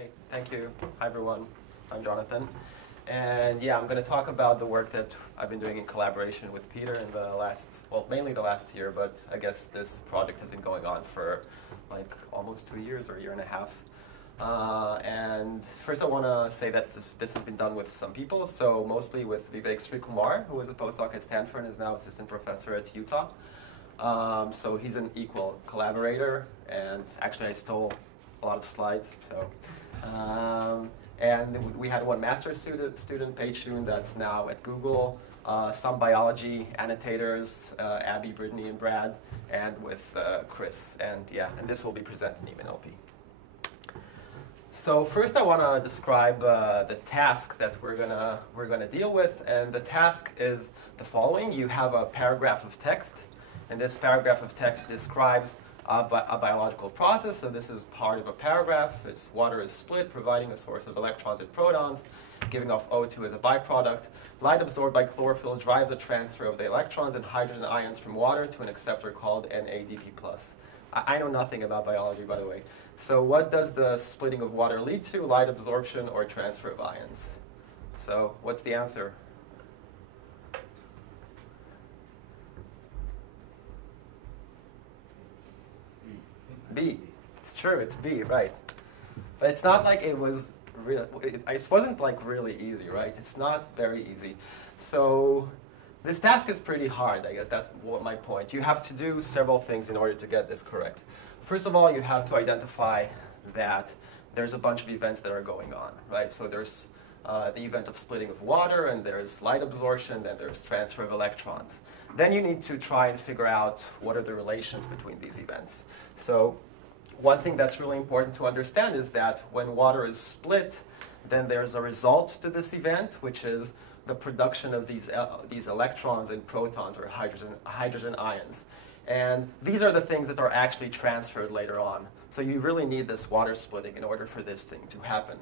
Okay, thank you. Hi, everyone. I'm Jonathan. And yeah, I'm going to talk about the work that I've been doing in collaboration with Peter in the last, well, mainly the last year, but I guess this project has been going on for like almost 2 years or a year and a half. And first I want to say that this has been done with some people, so mostly with Vivek Srikumar, who was a postdoc at Stanford and is now assistant professor at Utah. So he's an equal collaborator, and actually I stole a lot of slides. So, and we had one master's student, Paige Shun, that's now at Google, some biology annotators, Abby, Brittany, and Brad, and with Chris. And yeah, and this will be presented in EvenLP. So first I want to describe the task that we're gonna deal with, and the task is the following. You have a paragraph of text, and this paragraph of text describes a biological process. So this is part of a paragraph. It's water is split, providing a source of electrons and protons, giving off O2 as a byproduct. Light absorbed by chlorophyll drives the transfer of the electrons and hydrogen ions from water to an acceptor called NADP+. I know nothing about biology, by the way. So what does the splitting of water lead to? Light absorption or transfer of ions? So what's the answer? B. It's true, it's B, right. But it's not like it was real. It wasn't like really easy, right? It's not very easy. So this task is pretty hard, I guess that's my point. You have to do several things in order to get this correct. First of all, you have to identify that there's a bunch of events that are going on, right? So there's the event of splitting of water, and there's light absorption, then there's transfer of electrons. Then you need to try and figure out what are the relations between these events. So one thing that's really important to understand is that when water is split, then there's a result to this event, which is the production of these electrons and protons, or hydrogen ions. And these are the things that are actually transferred later on. So you really need this water splitting in order for this thing to happen.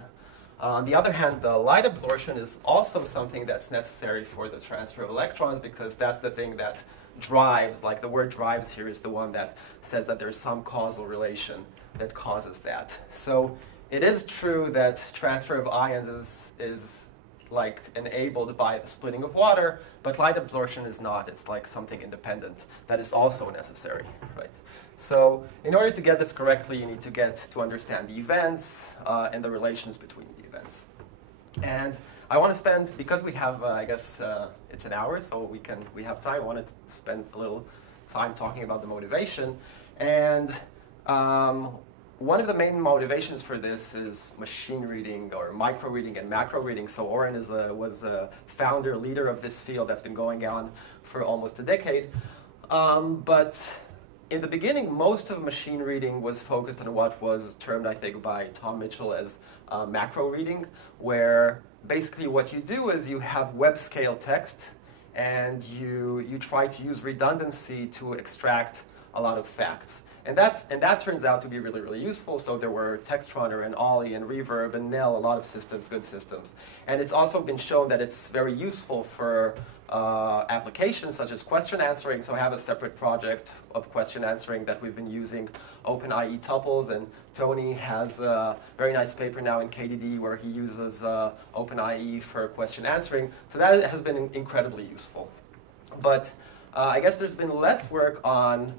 On the other hand, the light absorption is also something that's necessary for the transfer of electrons, because that's the thing that drives, like the word drives here is the one that says that there's some causal relation that causes that. So it is true that transfer of ions is like enabled by the splitting of water, but light absorption is not. It's like something independent that is also necessary, right? So in order to get this correctly, you need to get to understand the events and the relations between the events. And I want to spend, because we have, I guess it's an hour, so we have time. I want to spend a little time talking about the motivation. And one of the main motivations for this is machine reading, or micro reading and macro reading. So Oren was a founder, leader of this field that's been going on for almost a decade. But in the beginning, most of machine reading was focused on what was termed, I think, by Tom Mitchell as macro reading, where basically what you do is you have web-scale text, and you try to use redundancy to extract a lot of facts. And that turns out to be really, really useful. So there were TextRunner and Ollie and Reverb and Nell, a lot of systems, good systems. And it's also been shown that it's very useful for applications such as question answering. So I have a separate project of question answering that we've been using OpenIE tuples, and Tony has a very nice paper now in KDD where he uses OpenIE for question answering. So that has been incredibly useful. But I guess there's been less work on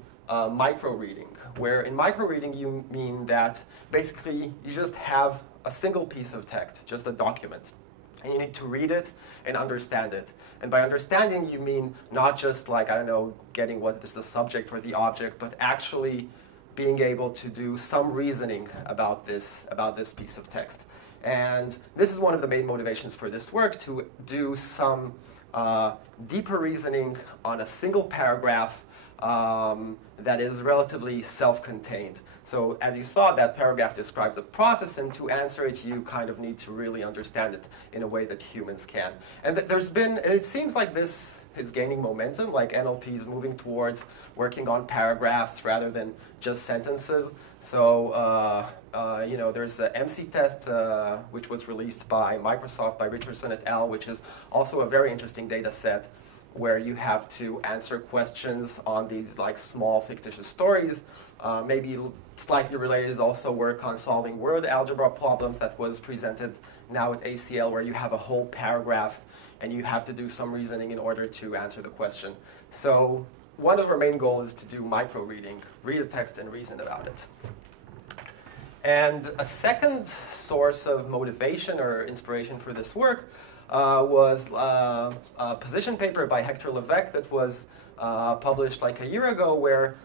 micro reading, where in micro reading you mean that basically you just have a single piece of text, just a document, and you need to read it and understand it. And by understanding you mean not just like, I don't know, getting what is the subject or the object, but actually being able to do some reasoning about this piece of text. And this is one of the main motivations for this work, to do some deeper reasoning on a single paragraph that is relatively self-contained. So as you saw, that paragraph describes a process, and to answer it, you kind of need to really understand it in a way that humans can. And it seems like this is gaining momentum, like NLP is moving towards working on paragraphs rather than just sentences. So you know, there's an MC test, which was released by Microsoft, by Richardson et al., which is also a very interesting data set, where you have to answer questions on these like small fictitious stories. Maybe slightly related is also work on solving word algebra problems that was presented now at ACL, where you have a whole paragraph and you have to do some reasoning in order to answer the question. So one of our main goals is to do micro-reading, read a text and reason about it. And a second source of motivation or inspiration for this work was a position paper by Hector Levesque that was published like a year ago, where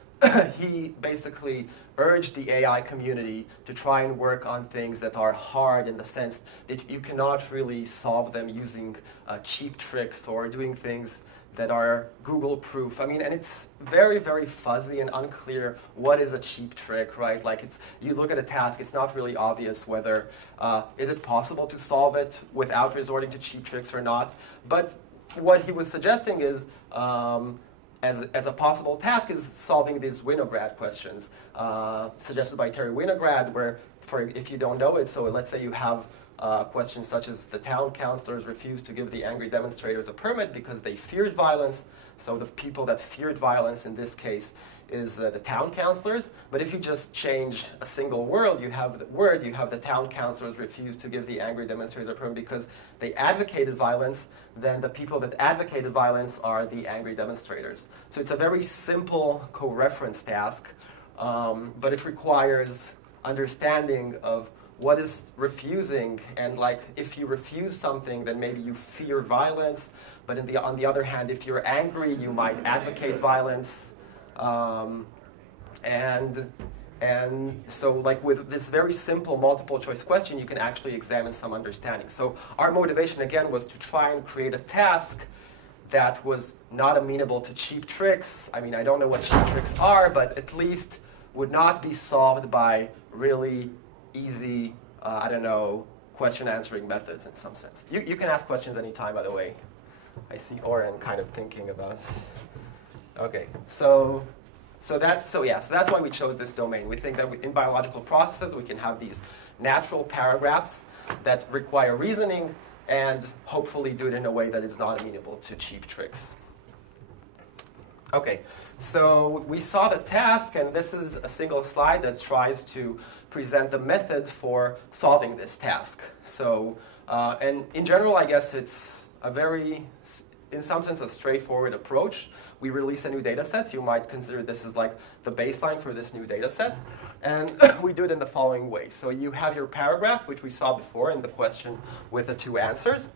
he basically urged the AI community to try and work on things that are hard, in the sense that you cannot really solve them using cheap tricks or doing things that are Google proof. I mean, and it's very, very fuzzy and unclear what is a cheap trick, right? Like, it's, you look at a task, it's not really obvious whether, is it possible to solve it without resorting to cheap tricks or not. But what he was suggesting is, as a possible task, is solving these Winograd questions, suggested by Terry Winograd, where, if you don't know it, so let's say you have questions such as the town councilors refused to give the angry demonstrators a permit because they feared violence. So the people that feared violence in this case is the town councilors. But if you just change a single word, you have the town councilors refused to give the angry demonstrators a permit because they advocated violence. Then the people that advocated violence are the angry demonstrators. So it's a very simple co-reference task, but it requires understanding of what is refusing, and like if you refuse something, then maybe you fear violence, but on the other hand, if you're angry, you might advocate violence. And so like with this very simple multiple choice question, you can actually examine some understanding. So our motivation again was to try and create a task that was not amenable to cheap tricks. I mean, I don't know what cheap tricks are, but at least would not be solved by really easy, I don't know, question answering methods in some sense. You can ask questions anytime, by the way. I see Oren kind of thinking about. Okay, so that's why we chose this domain. We think that in biological processes we can have these natural paragraphs that require reasoning and hopefully do it in a way that is not amenable to cheap tricks. Okay, so we saw the task, and this is a single slide that tries to present the method for solving this task. So, and in general, I guess it's a very, in some sense, a straightforward approach. We release a new data set, so you might consider this as like the baseline for this new data set. And we do it in the following way. So you have your paragraph, which we saw before in the question with the two answers.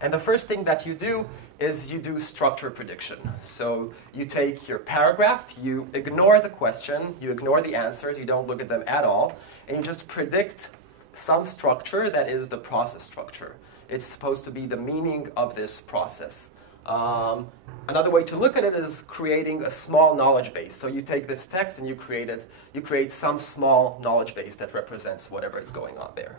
And the first thing that you do is you do structure prediction. So you take your paragraph, you ignore the question, you ignore the answers, you don't look at them at all, and you just predict some structure that is the process structure. It's supposed to be the meaning of this process. Another way to look at it is creating a small knowledge base. So you take this text and you create some small knowledge base that represents whatever is going on there.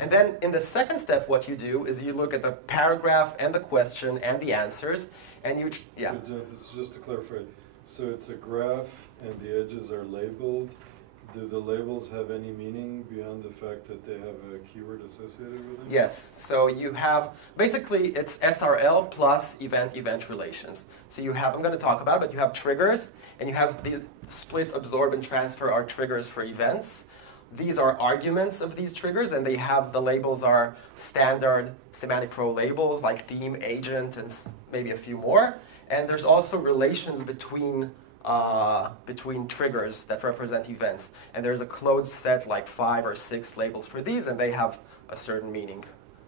And then in the second step, what you do is you look at the paragraph and the question and the answers, and you, yeah. Just to clarify, so it's a graph and the edges are labeled. Do the labels have any meaning beyond the fact that they have a keyword associated with them? Yes, so you have, basically it's SRL plus event-event relations. So you have, I'm going to talk about it, but you have triggers, and you have the split, absorb, and transfer are triggers for events. These are arguments of these triggers, and they have, the labels are standard semantic pro labels like theme, agent, and maybe a few more. And there's also relations between triggers that represent events. And there's a closed set, like 5 or 6 labels for these, and they have a certain meaning.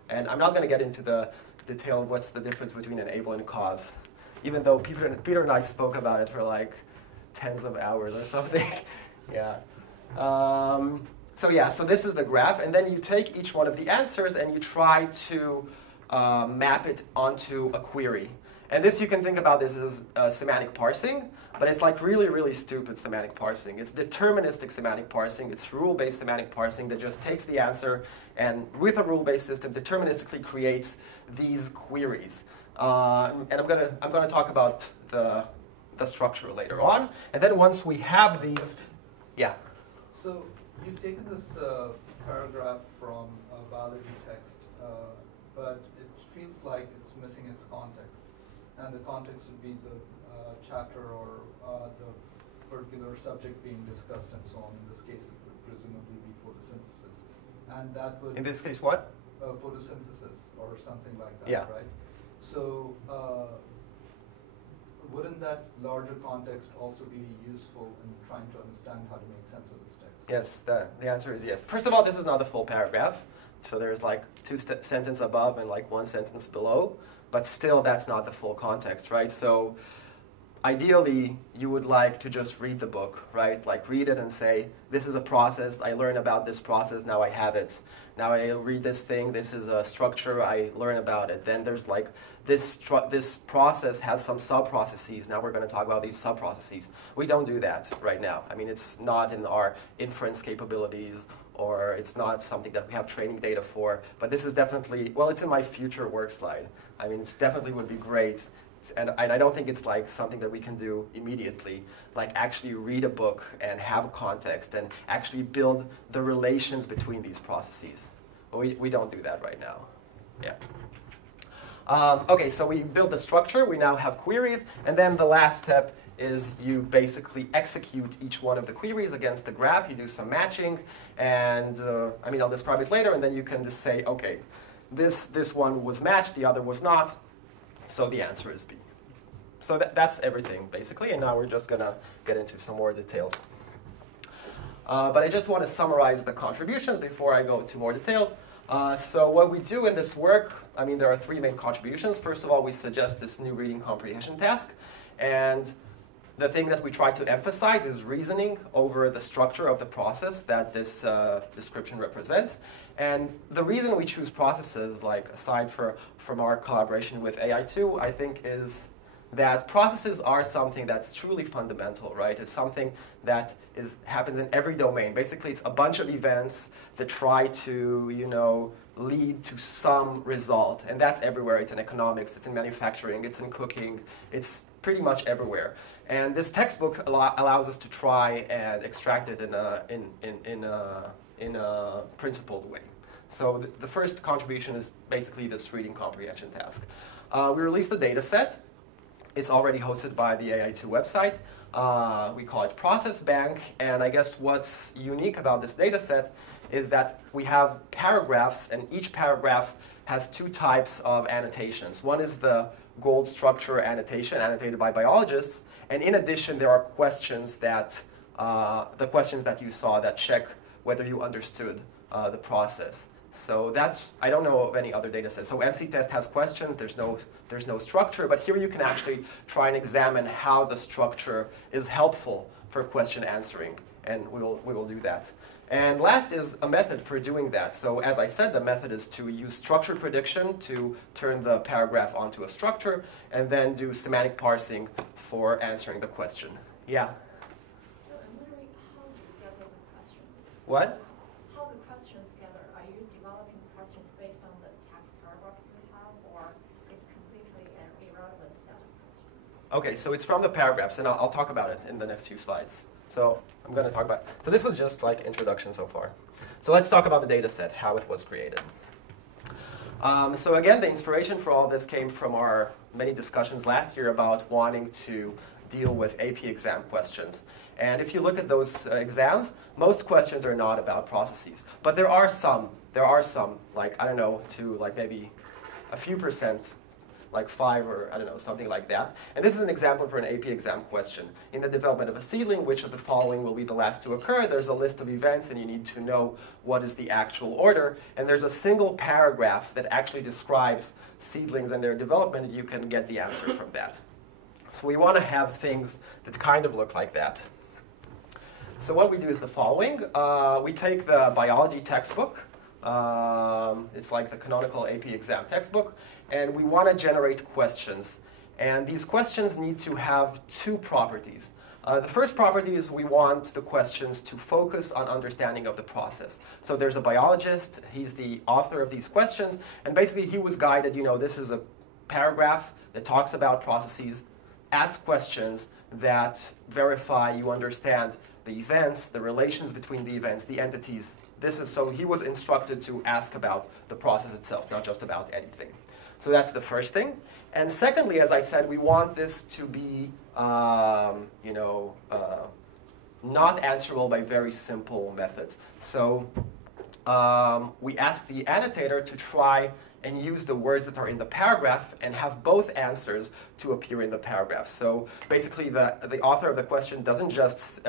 And I'm not going to get into the detail of what's the difference between enable and cause, even though Peter and I spoke about it for like tens of hours or something. Yeah. So this is the graph, and then you take each one of the answers and you try to map it onto a query. And this, you can think about this as semantic parsing, but it's like really, really stupid semantic parsing. It's deterministic semantic parsing. It's rule-based semantic parsing that just takes the answer and, with a rule-based system, deterministically creates these queries. And I'm gonna talk about the structure later on. And then once we have these, yeah. So you've taken this paragraph from a biology text, but it feels like it's missing its context. And the context would be the chapter or the particular subject being discussed and so on. In this case, it would presumably be photosynthesis. And that would... In this case, what? Photosynthesis or something like that, Yeah. right? So wouldn't that larger context also be useful in trying to understand how to make sense of this text? Yes, the answer is yes. First of all, this is not a full paragraph. So there's like two sentences above and like one sentence below. But still, that's not the full context, right? So ideally, you would like to just read the book, right? Like read it and say, this is a process. I learned about this process. Now I have it. Now I read this thing. This is a structure. I learn about it. Then there's like this process has some sub-processes. Now we're going to talk about these sub-processes. We don't do that right now. I mean, it's not in our inference capabilities, or it's not something that we have training data for. But this is definitely, well, it's in my future work slide. I mean, it definitely would be great. And I don't think it's like something that we can do immediately, like actually read a book and have a context and actually build the relations between these processes. We don't do that right now. Yeah. Okay, so we build the structure. We now have queries. And then the last step is you basically execute each one of the queries against the graph. You do some matching. And I mean, I'll describe it later. And then you can just say, OK, this one was matched. The other was not. So the answer is B. So that's everything, basically. And now we're just going to get into some more details. But I just want to summarize the contributions before I go to more details. So what we do in this work, I mean, there are three main contributions. First of all, we suggest this new reading comprehension task. And the thing that we try to emphasize is reasoning over the structure of the process that this description represents. And the reason we choose processes, like aside from our collaboration with AI2, I think is that processes are something that's truly fundamental, right? It's something that happens in every domain. Basically, it's a bunch of events that try to, lead to some result. And that's everywhere. It's in economics, it's in manufacturing, it's in cooking, it's pretty much everywhere. And this textbook allows us to try and extract it in a principled way. So the first contribution is basically this reading comprehension task. We released the data set. It's already hosted by the AI2 website. We call it Process Bank. And I guess what's unique about this data set is that we have paragraphs, and each paragraph has two types of annotations. One is the gold structure annotation, annotated by biologists. And in addition, there are questions that, the questions that you saw that check whether you understood the process. So that's, I don't know of any other data set. So MC test has questions, there's no structure, but here you can actually try and examine how the structure is helpful for question answering, and we will do that. And last is a method for doing that. So as I said, the method is to use structure prediction to turn the paragraph onto a structure, and then do semantic parsing for answering the question. Yeah? So I'm wondering, how do you gather the questions? What? How the questions gather? Are you developing questions based on the text paragraphs you have, or it's completely an irrelevant set of questions? Okay, so it's from the paragraphs, and I'll talk about it in the next few slides. So I'm going to talk about, so this was just like introduction so far. So let's talk about the data set, how it was created. So again, the inspiration for all this came from our many discussions last year about wanting to deal with AP exam questions. And if you look at those exams, most questions are not about processes. But there are some, like, I don't know, to like maybe a few percent, like 5 or I don't know, something like that. And this is an example for an AP exam question. In the development of a seedling, which of the following will be the last to occur? There's a list of events, and you need to know what is the actual order. And there's a single paragraph that actually describes seedlings and their development, and you can get the answer from that. So we want to have things that kind of look like that. So what we do is the following. We take the biology textbook. It's like the canonical AP exam textbook. And we want to generate questions. And these questions need to have two properties. The first property is we want the questions to focus on understanding of the process. So there's a biologist. He's the author of these questions. And basically, he was guided, this is a paragraph that talks about processes. Ask questions that verify you understand the events, the relations between the events, the entities. So he was instructed to ask about the process itself, not just about anything. So that's the first thing. And secondly, as I said, we want this to be, not answerable by very simple methods. So we ask the annotator to try and use the words that are in the paragraph and have both answers to appear in the paragraph. So basically, the author of the question doesn't just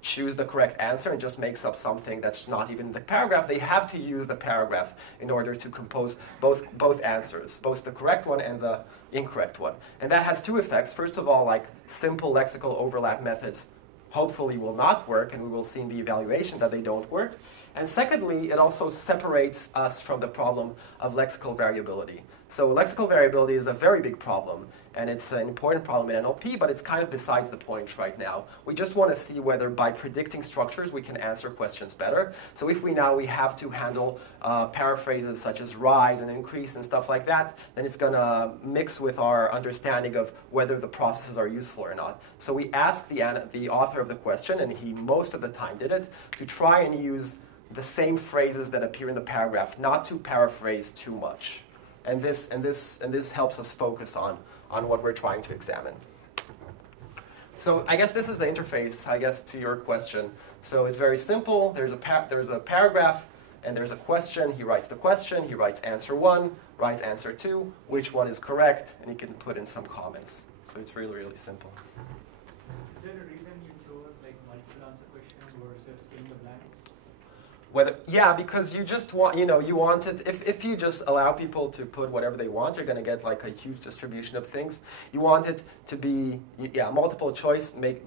choose the correct answer and just makes up something that's not even in the paragraph. They have to use the paragraph in order to compose both answers, both the correct one and the incorrect one. And that has two effects. First of all, like simple lexical overlap methods hopefully will not work, and we will see in the evaluation that they don't work. And secondly, it also separates us from the problem of lexical variability. So lexical variability is a very big problem, and it's an important problem in NLP, but it's kind of besides the point right now. We just want to see whether by predicting structures we can answer questions better. So if we have to handle paraphrases such as rise and increase and stuff like that, then it's going to mix with our understanding of whether the processes are useful or not. So we asked the author of the question, and he most of the time did it, to try and use the same phrases that appear in the paragraph, not to paraphrase too much. And this helps us focus on what we're trying to examine. So I guess this is the interface, I guess, to your question. So it's very simple. There's a paragraph, and there's a question. He writes the question. He writes answer 1, writes answer 2, which one is correct, and he can put in some comments. So it's really, really simple. Is there a reason you chose like multiple answer questions versus staying the blank? Yeah, because you just want, you want it, if you just allow people to put whatever they want, you're going to get like a huge distribution of things. You want it to be, multiple choice, like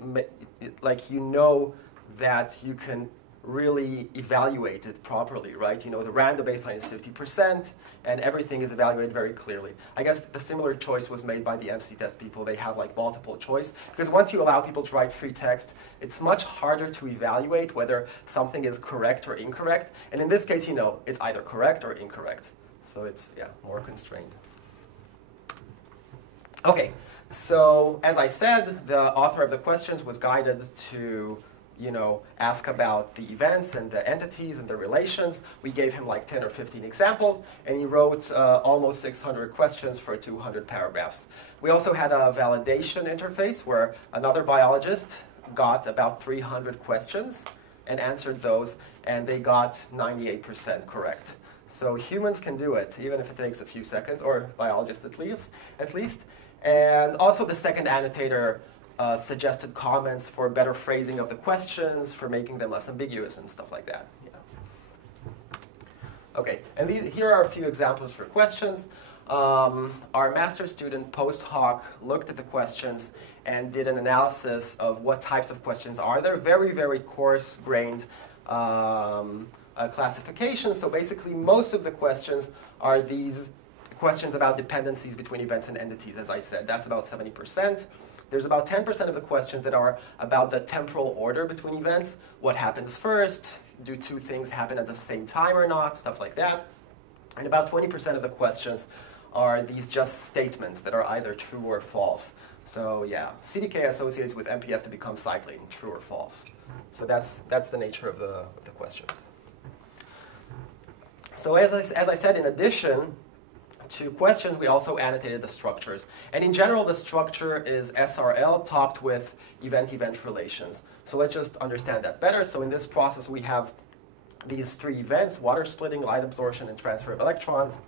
that you can really evaluate it properly, right? The random baseline is 50%, and everything is evaluated very clearly. I guess the similar choice was made by the MC test people. They have like multiple choice, because once you allow people to write free text, it's much harder to evaluate whether something is correct or incorrect. And in this case, it's either correct or incorrect. So it's, more constrained. Okay, so as I said, the author of the questions was guided to ask about the events and the entities and the relations. We gave him like 10 or 15 examples, and he wrote almost 600 questions for 200 paragraphs. We also had a validation interface where another biologist got about 300 questions and answered those, and they got 98% correct. So humans can do it, even if it takes a few seconds, or biologists at least. And also the second annotator suggested comments for better phrasing of the questions, for making them less ambiguous and stuff like that. Okay, and here are a few examples for questions. Our master's student post hoc looked at the questions and did an analysis of what types of questions are there. Very, very coarse-grained classification. So basically, most of the questions are these questions about dependencies between events and entities, as I said. That's about 70%. There's about 10% of the questions that are about the temporal order between events. What happens first? Do two things happen at the same time or not? Stuff like that. And about 20% of the questions are these just statements that are either true or false. So CDK associates with MPF to become cycling, true or false. So that's the nature of the questions. So as I said, in addition to questions, we also annotated the structures. And in general, the structure is SRL topped with event-event relations. So let's just understand that better. So in this process, we have these 3 events: water splitting, light absorption, and transfer of electrons.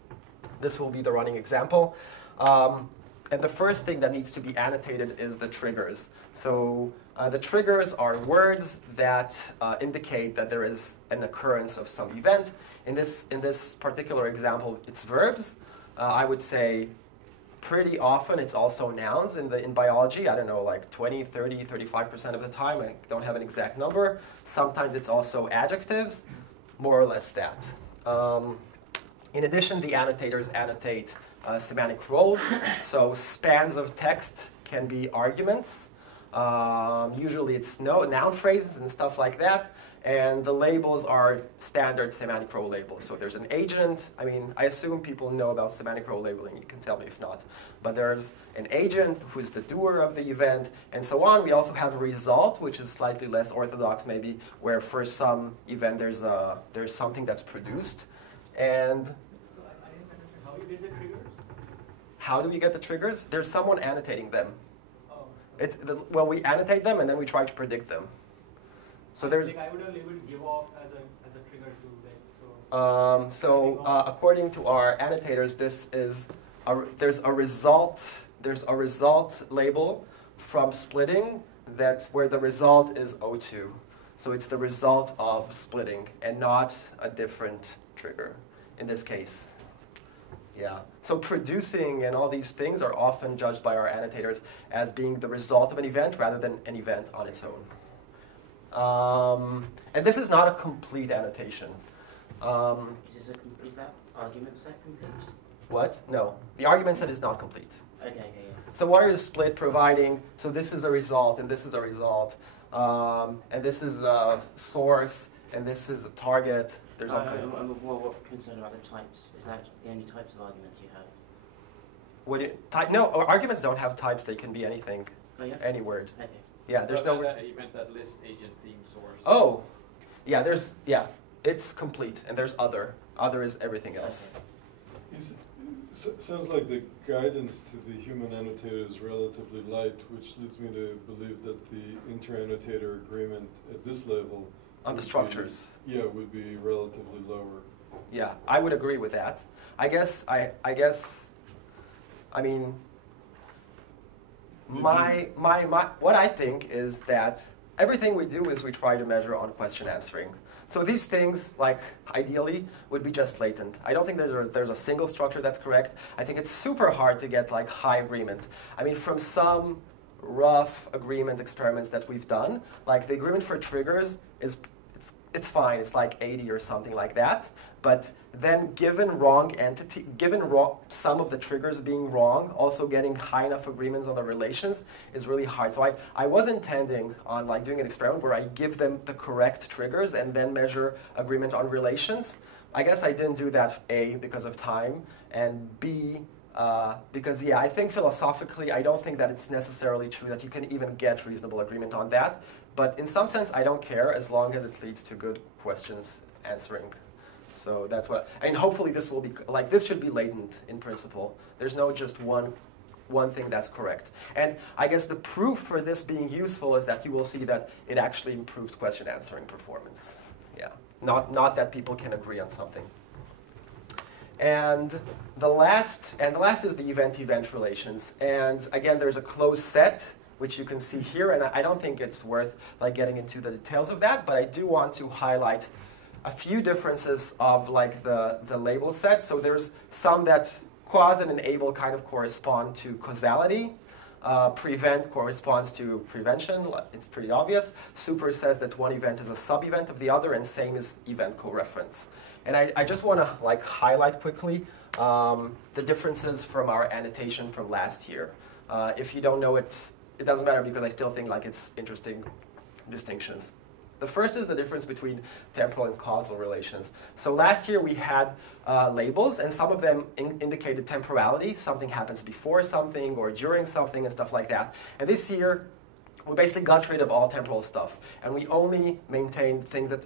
This will be the running example. And the first thing that needs to be annotated is the triggers. So the triggers are words that indicate that there is an occurrence of some event. In this particular example, it's verbs. I would say pretty often it's also nouns in biology. I don't know, like 20, 30, 35% of the time. I don't have an exact number. Sometimes it's also adjectives, more or less that. In addition, the annotators annotate semantic roles. So spans of text can be arguments. Usually it's noun phrases and stuff like that. And the labels are standard semantic role labels. So there's an agent. I mean, I assume people know about semantic role labeling. You can tell me if not. But there's an agent who's the doer of the event, and so on. We also have a result, which is slightly less orthodox maybe, where for some event there's something that's produced. And so I didn't understand how you did the triggers. how do we get the triggers? There's someone annotating them. Oh. Well, we annotate them and then we try to predict them. So there's. Like I would have labeled give off as a trigger too, like so. According to our annotators, there's a result. There's a result label from splitting that's where the result is O2. So it's the result of splitting and not a different trigger in this case. Yeah. So producing and all these things are often judged by our annotators as being the result of an event rather than an event on its own. And this is not a complete annotation. Is that argument set complete? What? No. The argument set is not complete. Okay, yeah. So what is split providing? So this is a result, and this is a result, and this is a source, and this is a target. There's all kinds. I'm more concerned about the types. Is that the only types of arguments you have? No, arguments don't have types. They can be anything, any word. Okay. Yeah, there's no. You meant that list, agent, theme, source. Oh, yeah. It's complete, and there's other. Other is everything else. Sounds like the guidance to the human annotator is relatively light, which leads me to believe that the inter-annotator agreement at this level On the structures. Would be relatively lower. Yeah, I would agree with that. I mean, what I think is that everything we do is we try to measure on question answering. So these things, like, ideally, would be just latent. I don't think there's a single structure that's correct. I think it's super hard to get, like, high agreement. I mean, from some rough agreement experiments that we've done, like, the agreement for triggers it's fine. It's like 80 or something like that. But then given some of the triggers being wrong, also getting high enough agreements on the relations is really hard. So I was intending on like doing an experiment where I give them the correct triggers and then measure agreement on relations. I guess I didn't do that, A, because of time, and B, because I think philosophically I don't think that it's necessarily true that you can even get reasonable agreement on that. But in some sense, I don't care as long as it leads to good questions answering. So that's what, and hopefully this will be, like, this should be latent in principle. There's no just one thing that's correct. And I guess the proof for this being useful is that you will see that it actually improves question answering performance. Yeah, not that people can agree on something. And the last is the event-event relations. And again, there's a closed set, which you can see here, and I don't think it's worth like getting into the details of that, but I do want to highlight a few differences of like the label set. So there's some that quasi and enable kind of correspond to causality. Prevent corresponds to prevention. It's pretty obvious. Super says that one event is a sub-event of the other, and same is event co-reference. And I just want to like highlight quickly the differences from our annotation from last year. If you don't know it, it doesn't matter because I still think like it's interesting distinctions. The first is the difference between temporal and causal relations. So last year we had labels, and some of them indicated temporality. Something happens before something or during something and stuff like that. And this year we basically got rid of all temporal stuff, and we only maintained things that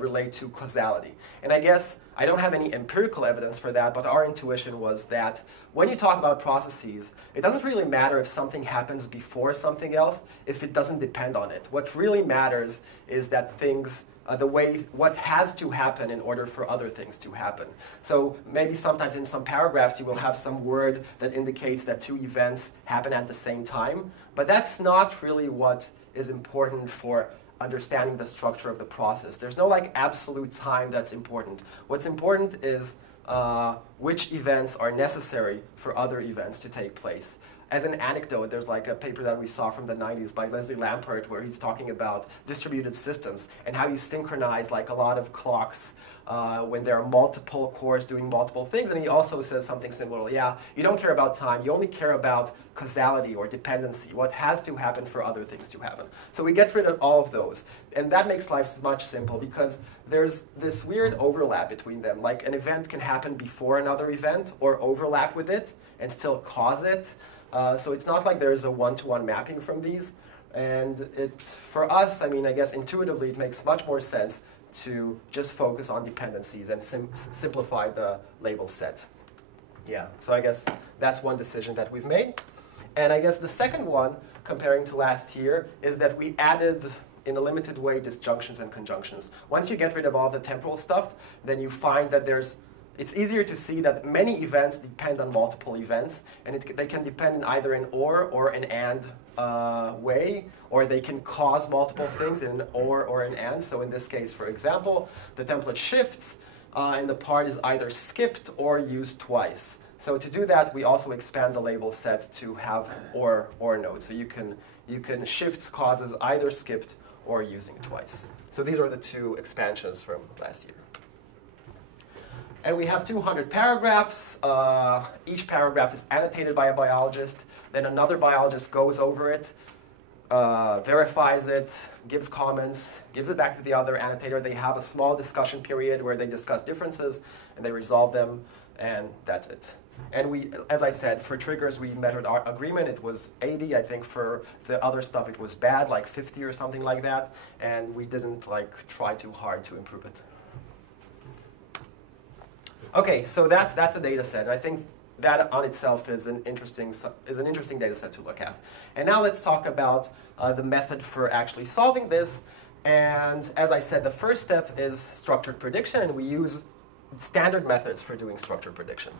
relate to causality. And I guess I don't have any empirical evidence for that, but our intuition was that when you talk about processes, it doesn't really matter if something happens before something else, if it doesn't depend on it. What really matters is that things, what has to happen in order for other things to happen. So maybe sometimes in some paragraphs you will have some word that indicates that two events happen at the same time, but that's not really what is important for understanding the structure of the process. There's no like absolute time that's important. What's important is which events are necessary for other events to take place. As an anecdote, there's like a paper that we saw from the 90s by Leslie Lampert where he's talking about distributed systems and how you synchronize like a lot of clocks when there are multiple cores doing multiple things. And he also says something similar. Yeah, you don't care about time. You only care about causality or dependency, what has to happen for other things to happen. So we get rid of all of those. And that makes life much simpler because there's this weird overlap between them. Like an event can happen before another event or overlap with it and still cause it. So it's not like there's a one-to-one mapping from these. And for us, I mean, I guess intuitively it makes much more sense to just focus on dependencies and simplify the label set. Yeah, so I guess that's one decision that we've made. And I guess the second one, comparing to last year, is that we added, in a limited way, disjunctions and conjunctions. Once you get rid of all the temporal stuff, then you find that it's easier to see that many events depend on multiple events, and they can depend in either an or an and way, or they can cause multiple things in an or an and. So in this case, for example, the template shifts, and the part is either skipped or used twice. So to do that, we also expand the label set to have or nodes. So you can shift causes either skipped or using twice. So these are the two expansions from last year. And we have 200 paragraphs. Each paragraph is annotated by a biologist. Then another biologist goes over it, verifies it, gives comments, gives it back to the other annotator. They have a small discussion period where they discuss differences and they resolve them, and that's it. And we, as I said, for triggers, we measured our agreement. It was 80. I think for the other stuff, it was bad, like 50 or something like that. And we didn't try too hard to improve it. Okay, so that's the data set. I think that on itself is an interesting data set to look at. And now let's talk about the method for actually solving this. And as I said, the first step is structured prediction, and we use standard methods for doing structured prediction.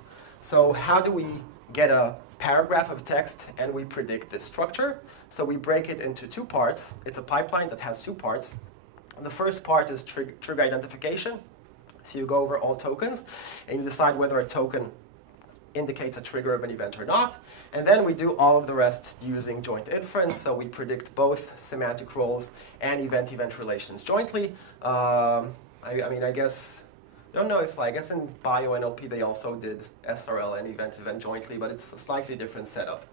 So how do we get a paragraph of text and we predict this structure? So we break it into two parts. It's a pipeline that has two parts. And the first part is trigger identification. So you go over all tokens, and you decide whether a token indicates a trigger of an event or not. And then we do all of the rest using joint inference. So we predict both semantic roles and event-event relations jointly. I don't know if, I guess in bio-NLP they also did SRL and event-event jointly, but it's a slightly different setup.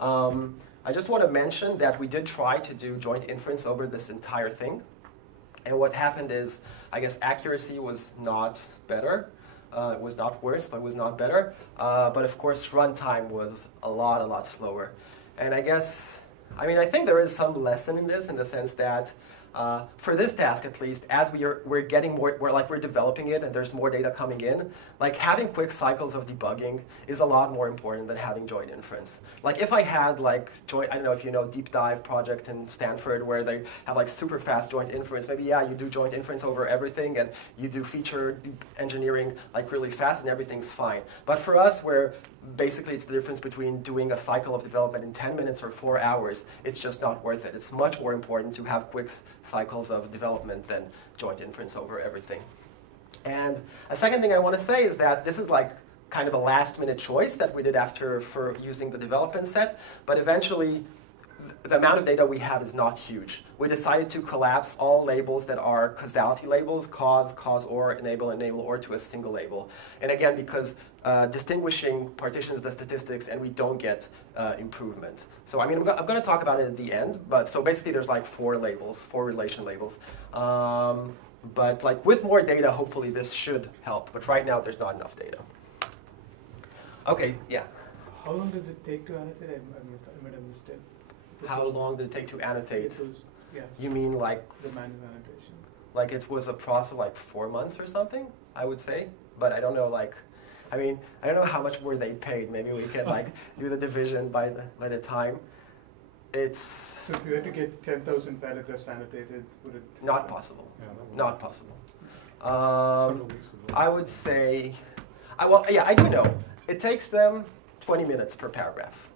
I just want to mention that we did try to do joint inference over this entire thing. And what happened is, I guess accuracy was not better. It was not worse, but it was not better. But of course, runtime was a lot slower. And I think there is some lesson in this, in the sense that for this task at least, as we're getting more, we're developing it and there's more data coming in, having quick cycles of debugging is a lot more important than having joint inference. If I had I don't know if you know Deep Dive project in Stanford where they have super fast joint inference, maybe yeah, you do joint inference over everything and you do feature engineering really fast and everything's fine. But for us, where basically it's the difference between doing a cycle of development in 10 minutes or 4 hours, it's just not worth it. It's much more important to have quick cycles of development than joint inference over everything. And a second thing I want to say is that this is kind of a last-minute choice that we did for using the development set, but eventually the amount of data we have is not huge. We decided to collapse all labels that are causality labels, cause, or, enable, or, to a single label. And again, because distinguishing partitions the statistics and we don't get improvement. So I'm going to talk about it at the end, but so basically there's 4 labels, 4 relation labels. But with more data, hopefully this should help. But right now there's not enough data. Okay, yeah? How long did it take to annotate? I might have missed it. How long did it take to annotate? Yeah. You mean the manual annotation? It was a process of 4 months or something, I would say. But I don't know, I don't know how much were they paid. Maybe we can do the division by the time. It's so if you had to get 10,000 paragraphs annotated, would it? Not possible. Yeah, not possible. Several weeks ago. I would say, I do know. It takes them 20 minutes per paragraph.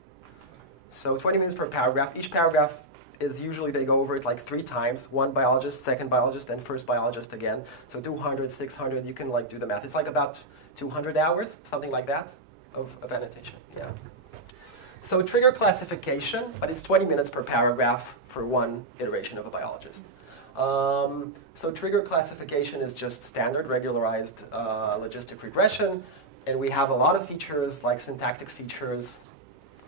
So 20 minutes per paragraph. Each paragraph is usually they go over it 3 times. One biologist, second biologist, then first biologist again. So 200, 600, you can do the math. It's about 200 hours, something like that, of annotation. Yeah. So trigger classification, but it's 20 minutes per paragraph for one iteration of a biologist. So trigger classification is just standard regularized logistic regression. And we have a lot of features, like syntactic features,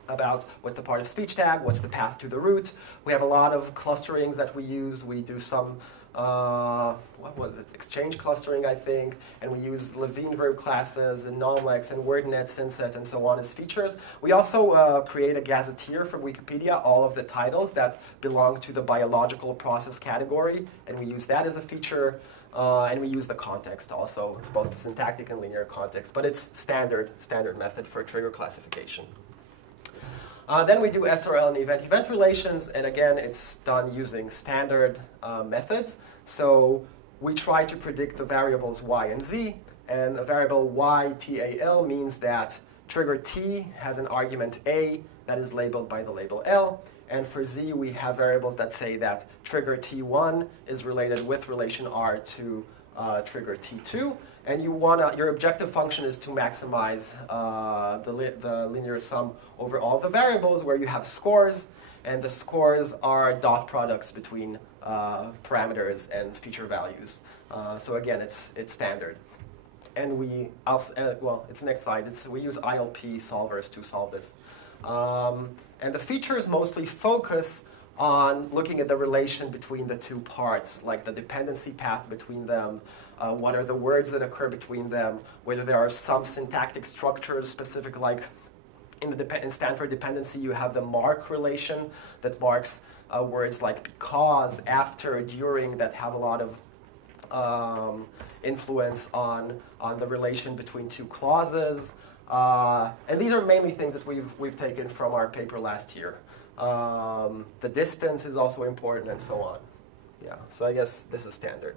about what's the part of speech tag, what's the path to the root. We have a lot of clusterings that we use. We do some what was it? Exchange clustering, I think, and we use Levine verb classes and non-lex and WordNet, Synset, and so on as features. We also create a gazetteer from Wikipedia, all of the titles that belong to the biological process category, and we use that as a feature. And we use the context also, both syntactic and linear context, but it's standard method for trigger classification. Then we do SRL and event-event relations, and again, it's done using standard methods. So we try to predict the variables y and z, and a variable y, tal, means that trigger t has an argument a that is labeled by the label L, and for z, we have variables that say that trigger t1 is related with relation r to trigger t2, and your objective function is to maximize the linear sum over all the variables where you have scores, and the scores are dot products between parameters and feature values. So again, it's standard. And well, it's the next slide. We use ILP solvers to solve this. And the features mostly focus on looking at the relation between the two parts, like the dependency path between them, what are the words that occur between them, whether there are some syntactic structures specific, like in Stanford dependency, you have the mark relation that marks words like because, after, during, that have a lot of influence on the relation between two clauses. And these are mainly things that we've taken from our paper last year. The distance is also important, and so on. Yeah, so I guess this is standard.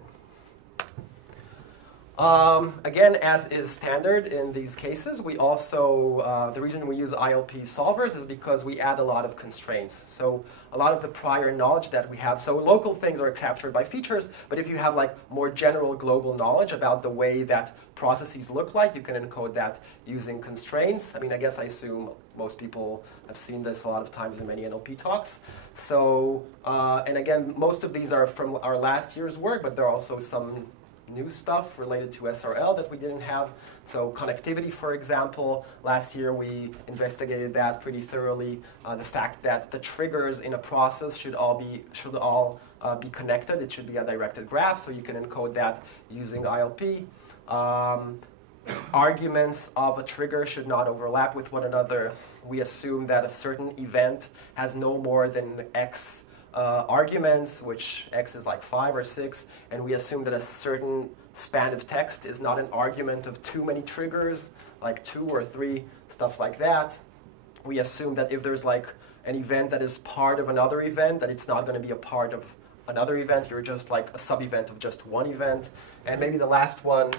Again, as is standard in these cases, we also, the reason we use ILP solvers is because we add a lot of constraints. So a lot of the prior knowledge that we have, so local things are captured by features, but if you have like more general global knowledge about the way that processes look like, you can encode that using constraints. I mean, I assume most people have seen this a lot of times in many NLP talks. So, and again, most of these are from our last year's work, but there are also some new stuff related to SRL that we didn't have. So connectivity, for example, last year we investigated that pretty thoroughly. The fact that the triggers in a process should all be connected. It should be a directed graph, so you can encode that using ILP. Arguments of a trigger should not overlap with one another. We assume that a certain event has no more than x arguments, which x is like 5 or 6, and we assume that a certain span of text is not an argument of too many triggers, like 2 or 3, stuff like that. We assume that if there's like an event that is part of another event, that it's not going to be a part of another event, you're just like a sub-event of just one event. And maybe the last one,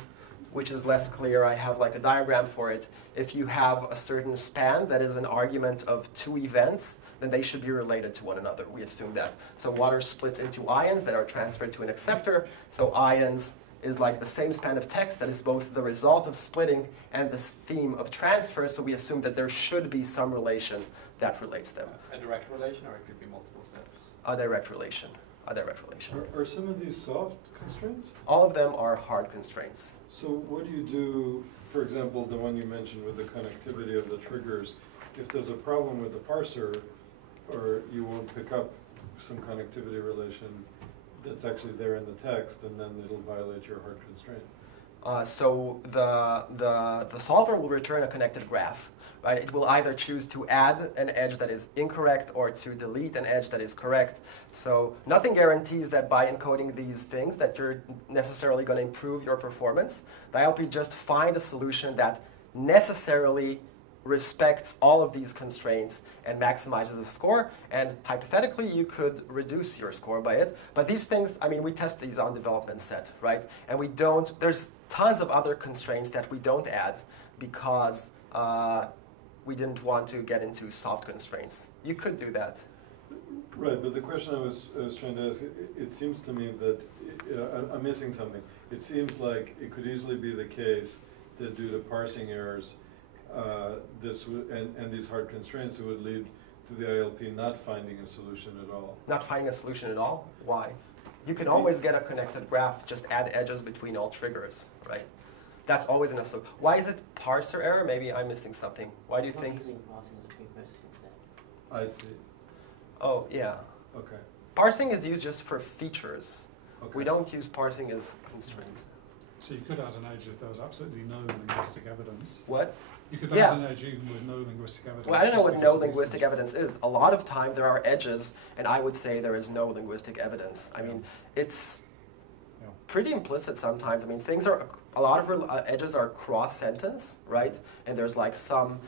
which is less clear, I have like a diagram for it. If you have a certain span that is an argument of 2 events, then they should be related to one another. We assume that. So water splits into ions that are transferred to an acceptor. So ions is like the same span of text that is both the result of splitting and the theme of transfer. So we assume that there should be some relation that relates them. A direct relation, or it could be multiple steps? A direct relation. A direct relation. Are some of these soft constraints? All of them are hard constraints. So what do you do, for example, the one you mentioned with the connectivity of the triggers? If there's a problem with the parser, or you won't pick up some connectivity relation that's actually there in the text, and then it'll violate your hard constraint. So the solver will return a connected graph. Right? It will either choose to add an edge that is incorrect or to delete an edge that is correct. So nothing guarantees that by encoding these things that you're necessarily going to improve your performance. The ILP just find a solution that necessarily respects all of these constraints and maximizes the score, and hypothetically you could reduce your score by it. But these things, I mean, we test these on development set, right? And we don't, there's tons of other constraints that we don't add because we didn't want to get into soft constraints. You could do that. Right, but the question I was trying to ask, it seems to me that I'm missing something. It seems like it could easily be the case that due to parsing errors, and these hard constraints, it would lead to the ILP not finding a solution at all. Not finding a solution at all? Why? You can always get a connected graph, just add edges between all triggers, right? That's always an assumption. Why is it parser error? Maybe I'm missing something. Why do you think? Using parsing as a pre-processing step. I see. Oh, yeah. Okay. Parsing is used just for features. Okay. We don't use parsing as constraints. So you could add an edge if there was absolutely no linguistic evidence. What? You could Yeah. add an edge even with no linguistic evidence. Well, I don't know just what because no of these linguistic evidence is. A lot of time there are edges, and I would say there is no linguistic evidence. I mean, it's Yeah. pretty implicit sometimes. I mean, a lot of edges are cross-sentence, right? And there's like some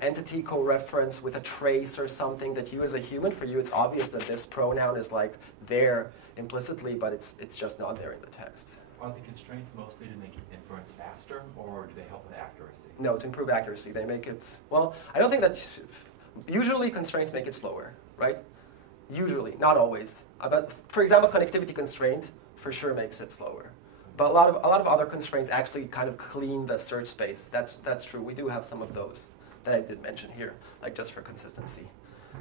entity co-reference with a trace or something that you as a human, for you it's obvious that this pronoun is like there implicitly, but it's just not there in the text. Are the constraints mostly to make inference faster, or do they help with accuracy? No, to improve accuracy. They make it, well, I don't think that, usually constraints make it slower, right? Usually, not always. But for example, connectivity constraint for sure makes it slower. But a lot of other constraints actually kind of clean the search space. That's true. We do have some of those that I did mention here, like just for consistency.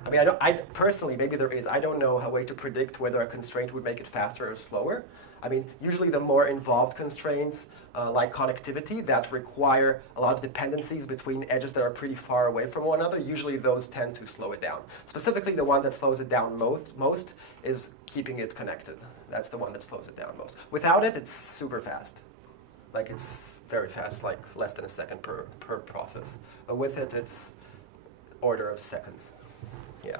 I mean, I personally, maybe there is. I don't know a way to predict whether a constraint would make it faster or slower. I mean, usually the more involved constraints, like connectivity, that require a lot of dependencies between edges that are pretty far away from one another, usually those tend to slow it down. Specifically, the one that slows it down most is keeping it connected. That's the one that slows it down most. Without it, it's super fast. Like, it's very fast, like less than a second per process. But with it, it's order of seconds. Yeah.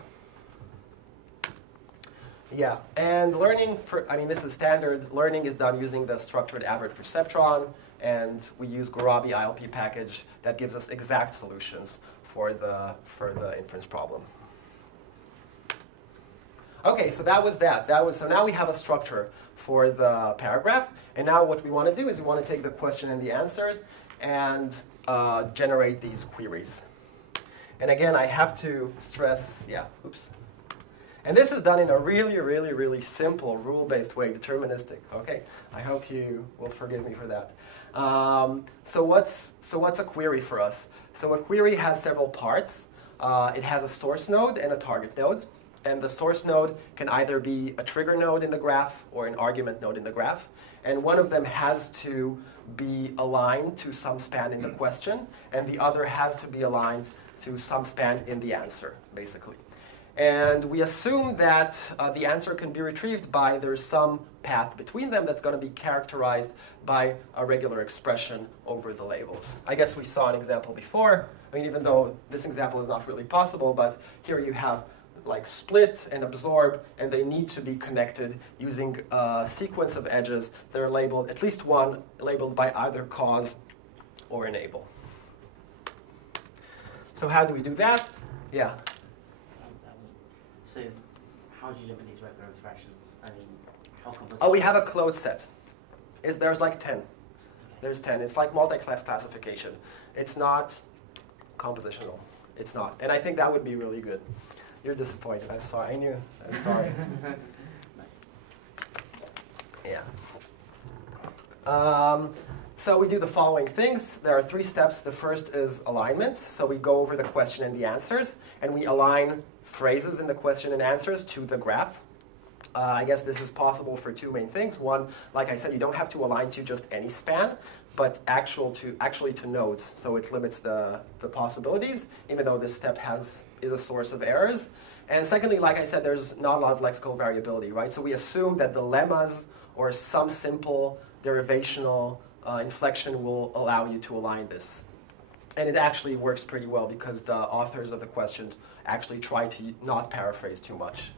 Yeah, and learning, this is standard. Learning is done using the structured average perceptron, and we use Gorabi ILP package that gives us exact solutions for the inference problem. Okay, so that was that. So now we have a structure for the paragraph, and now what we want to do is we want to take the question and the answers and generate these queries. And again, I have to stress, and this is done in a really, really, really simple rule-based way, deterministic. Okay, I hope you will forgive me for that. So what's a query for us? So a query has several parts. It has a source node and a target node. And the source node can either be a trigger node in the graph or an argument node in the graph. And one of them has to be aligned to some span in the question, and the other has to be aligned to some span in the answer, basically. And we assume that the answer can be retrieved by there's some path between them that's going to be characterized by a regular expression over the labels. I guess we saw an example before. I mean, even though this example is not really possible, but here you have like split and absorb, and they need to be connected using a sequence of edges that are labeled, at least one, labeled by either cause or enable. So how do we do that? Yeah. So how do you limit these regular expressions? I mean, how composite? Oh, we have a closed set. There's like 10. There's 10. It's like multi-class classification. It's not compositional. It's not. And I think that would be really good. You're disappointed. I'm sorry. I knew. I'm sorry. Yeah. So we do the following things. There are 3 steps. The first is alignment. So we go over the question and the answers, and we align phrases in the question and answers to the graph. I guess this is possible for 2 main things. One, like I said, you don't have to align to just any span, but actually to nodes. So it limits the possibilities, even though this step is a source of errors. And secondly, like I said, there's not a lot of lexical variability, right? So we assume that the lemmas or some simple derivational inflection will allow you to align this. And it actually works pretty well because the authors of the questions actually try to not paraphrase too much.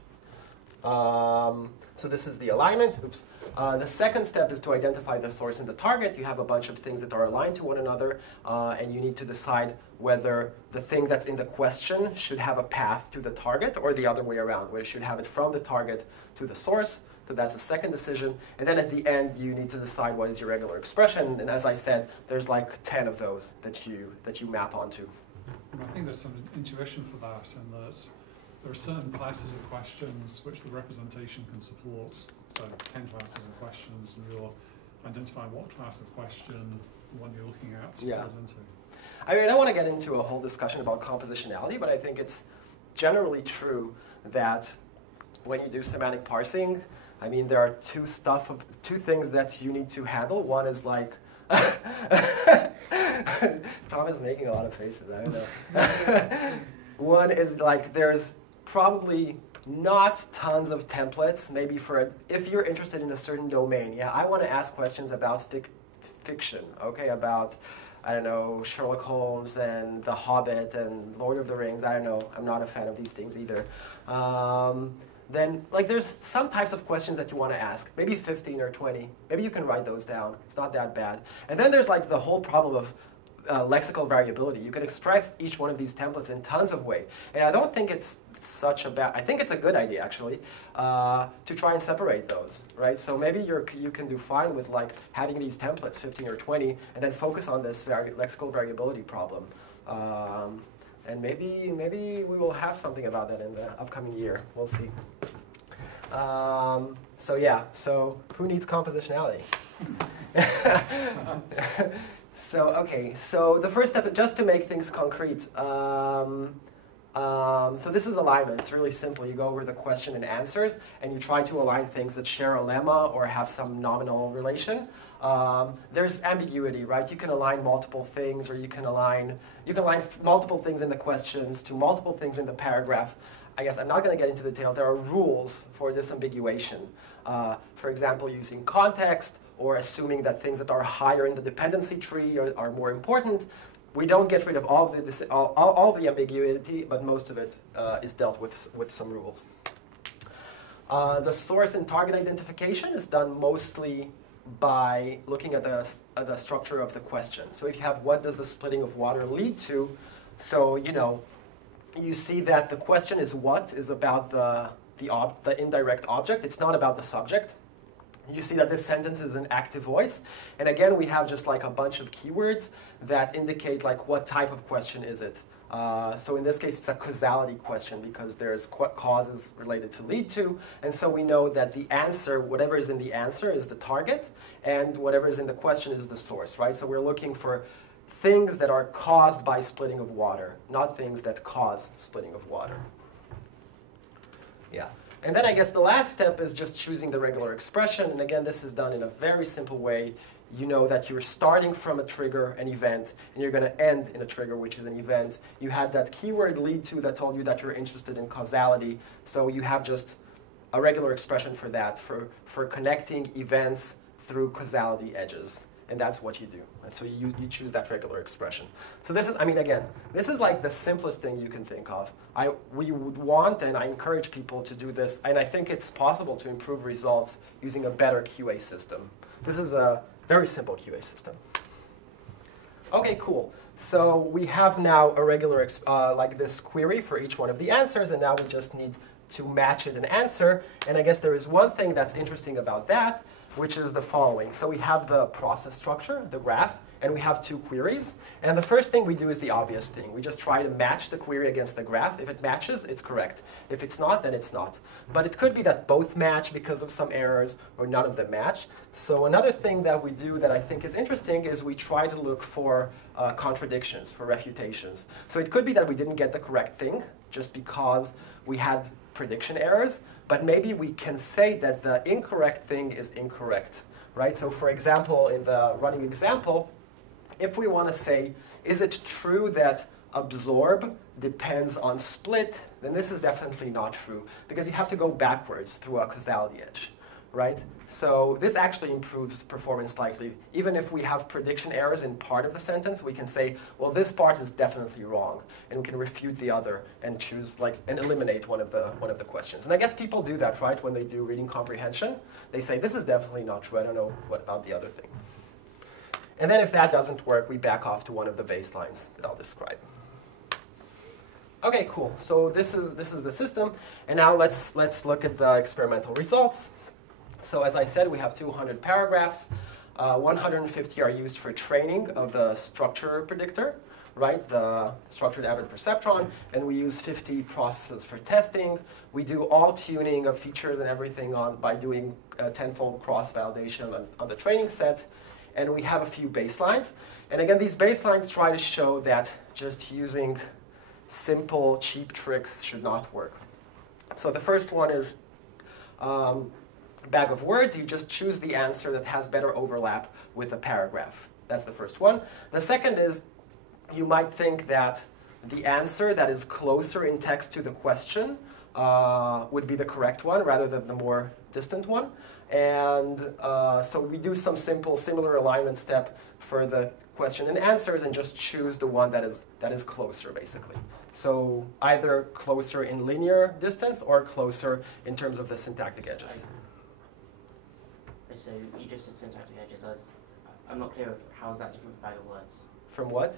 So this is the alignment. Oops. The second step is to identify the source and the target. You have a bunch of things that are aligned to one another, and you need to decide whether the thing that's in the question should have a path to the target or the other way around, where it should have it from the target to the source. So that's a second decision. And then at the end, you need to decide what is your regular expression. And as I said, there's like 10 of those that you map onto. And I think there's some intuition for that, in that there are certain classes of questions which the representation can support. So 10 classes of questions, and you're identifying what class of question the one you're looking at falls into. I mean, I don't want to get into a whole discussion about compositionality, but I think it's generally true that when you do semantic parsing, I mean, there are 2 things that you need to handle. One is like, Tom is making a lot of faces, I don't know. One is like, there's probably not tons of templates, maybe for, if you're interested in a certain domain. Yeah, I want to ask questions about fiction, okay, about, I don't know, Sherlock Holmes and The Hobbit and Lord of the Rings. I don't know, I'm not a fan of these things either. Then, like, there's some types of questions that you want to ask, maybe 15 or 20. Maybe you can write those down. It's not that bad. And then there's, like, the whole problem of lexical variability. You can express each one of these templates in tons of ways. And I don't think it's such a bad, I think it's a good idea, actually, to try and separate those, right? So maybe you can do fine with, like, having these templates, 15 or 20, and then focus on this lexical variability problem. And maybe we will have something about that in the upcoming year. We'll see. So yeah, so who needs compositionality? So okay, so the first step, just to make things concrete. So this is alignment. It's really simple. You go over the question and answers, and you try to align things that share a lemma or have some nominal relation. There's ambiguity, right? You can align multiple things, or you can align multiple things in the questions to multiple things in the paragraph. I guess I'm not going to get into detail. There are rules for disambiguation. For example, using context, or assuming that things that are higher in the dependency tree are more important. We don't get rid of all the ambiguity, but most of it is dealt with some rules. The source and target identification is done mostly by looking at the structure of the question. So if you have what does the splitting of water lead to, so you see that the question is what is about the indirect object. It's not about the subject. You see that this sentence is an active voice. And again, we have just like a bunch of keywords that indicate like what type of question is it. So in this case, it's a causality question because there's causes related to lead to. And so we know that the answer, whatever is in the answer is the target, and whatever is in the question is the source, right? So we're looking for things that are caused by splitting of water, not things that cause splitting of water. Yeah. And then I guess the last step is just choosing the regular expression. And again, this is done in a very simple way. You know that you're starting from a trigger, an event, and you're going to end in a trigger, which is an event. You had that keyword lead to that told you that you're interested in causality. So you have just a regular expression for that, for connecting events through causality edges. And that's what you do. And so you choose that regular expression. So this is, I mean, again, this is like the simplest thing you can think of. We would want, and I encourage people to do this, and I think it's possible to improve results using a better QA system. This is a very simple QA system. Okay, cool. So we have now a regular, like this query for each one of the answers, and now we just need to match it and answer. And I guess there is one thing that's interesting about that, which is the following. So we have the process structure, the graph, and we have two queries. And the first thing we do is the obvious thing. We just try to match the query against the graph. If it matches, it's correct. If it's not, then it's not. But it could be that both match because of some errors, or none of them match. So another thing that we do that I think is interesting is we try to look for contradictions, for refutations. So it could be that we didn't get the correct thing just because we had prediction errors, but maybe we can say that the incorrect thing is incorrect, right? So for example, in the running example, if we want to say, is it true that absorb depends on split, then this is definitely not true, because you have to go backwards through a causality edge, right? So this actually improves performance slightly. Even if we have prediction errors in part of the sentence, we can say, well, this part is definitely wrong, and we can refute the other and choose, like, and eliminate one of the questions. And I guess people do that, right? When they do reading comprehension, they say, this is definitely not true. I don't know what about the other thing. And then if that doesn't work, we back off to one of the baselines that I'll describe. Okay, cool. So this is the system, and now let's look at the experimental results. So as I said, we have 200 paragraphs. 150 are used for training of the structure predictor, right? The structured average perceptron. And we use 50 processes for testing. We do all tuning of features and everything by doing tenfold cross-validation on the training set. And we have a few baselines. And again, these baselines try to show that just using simple, cheap tricks should not work. So the first one is bag of words. You just choose the answer that has better overlap with the paragraph. That's the first one. The second is you might think that the answer that is closer in text to the question would be the correct one rather than the more distant one. And so we do some simple similar alignment step for the question and answers and just choose the one that is closer, basically. So either closer in linear distance or closer in terms of the syntactic edges. So you just said syntactic edges. I'm not clear of how is that different from bag of words. From what?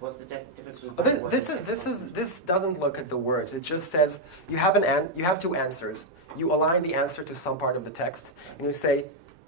What's the difference between bag of words? This doesn't look at the words. It just says you have two answers. You align the answer to some part of the text, and you say,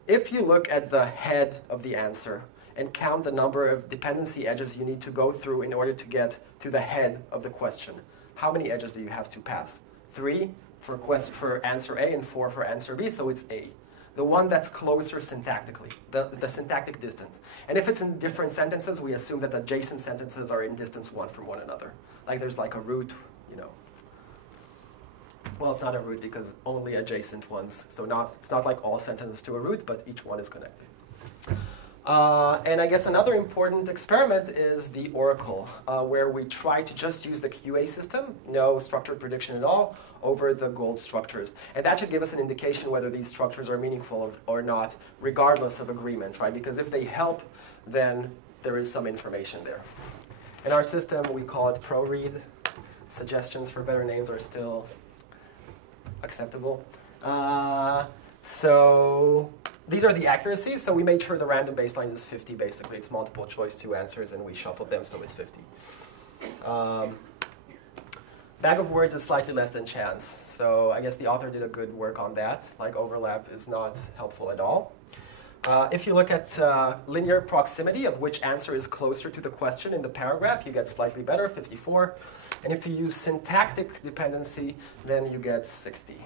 if you look at the head of the answer and count the number of dependency edges you need to go through in order to get to the head of the question, how many edges do you have to pass? 3 for answer A and 4 for answer B, so it's A. The one that's closer syntactically, the syntactic distance. And if it's in different sentences, we assume that the adjacent sentences are in distance 1 from one another. Like there's like a root, you know. Well, it's not a root because only adjacent ones. So it's not like all sentences to a root, but each one is connected. And I guess another important experiment is the oracle, where we try to just use the QA system, no structured prediction at all, over the gold structures. And that should give us an indication whether these structures are meaningful or not, regardless of agreement, right? Because if they help, then there is some information there. In our system, we call it ProRead. Suggestions for better names are still acceptable. So these are the accuracies. So we made sure the random baseline is 50, basically. It's multiple choice 2 answers, and we shuffled them, so it's 50. Bag of words is slightly less than chance. So I guess the author did a good work on that. Like overlap is not helpful at all. If you look at linear proximity of which answer is closer to the question in the paragraph, you get slightly better, 54. And if you use syntactic dependency, then you get 60.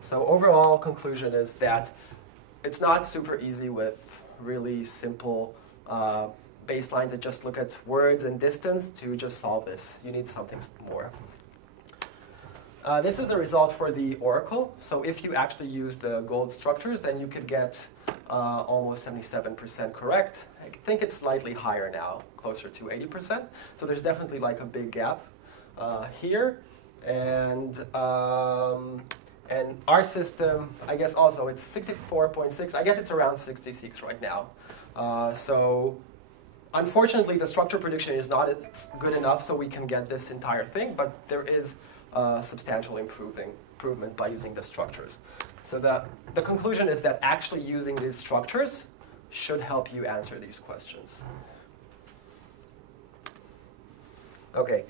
So overall conclusion is that it's not super easy with really simple baseline that just look at words and distance to just solve this. You need something more. This is the result for the oracle. So if you actually use the gold structures, then you could get almost 77% correct. I think it's slightly higher now, closer to 80%. So there's definitely like a big gap here. And our system, I guess also it's 64.6. I guess it's around 66 right now. So unfortunately, the structure prediction is not good enough so we can get this entire thing, but there is substantial improvement by using the structures. So the conclusion is that actually using these structures should help you answer these questions. Okay.